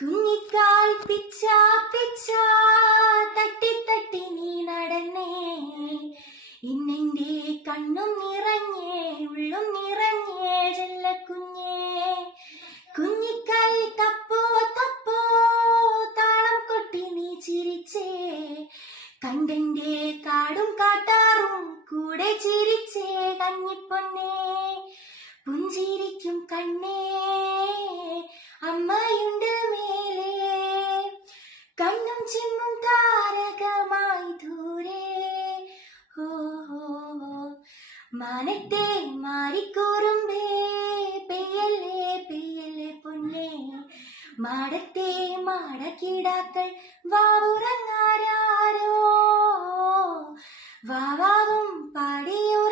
കുഞ്ഞിക്കാൽ പിച്ച പിച്ച തട്ടി തട്ടി നീ നടന്നേ, ഇന്നെന്റെ കണ്ണും നിറഞ്ഞേ ഉള്ളും നിറഞ്ഞേ ചെല്ലക്കുഞ്ഞേ. കുഞ്ഞിക്കൈ തപ്പോ തപ്പോ താളം കൊട്ടി നീ ചിരിച്ചേ, കണ്ടെന്റെ കാടും കാട്ടാറും കൂടെ ചിരിച്ചേ കഞ്ഞിപ്പൊന്നേ. പുഞ്ചിരിക്കും കണ്ണേ അമ്മയുണ്ട് മേലേ, കണ്ണും ചിമ്മും താരകമായി ദൂരെ. ഹോ ഹോ മാനത്തെ മാറിക്കൂറുമ്പേ പെയ്യല്ലേ പെയ്യല്ലേ പൊന്നേ, മാടത്തെ മാടക്കിടാക്കൾ വാവുറങ്ങാരോ, വാവാവും പാടിയോ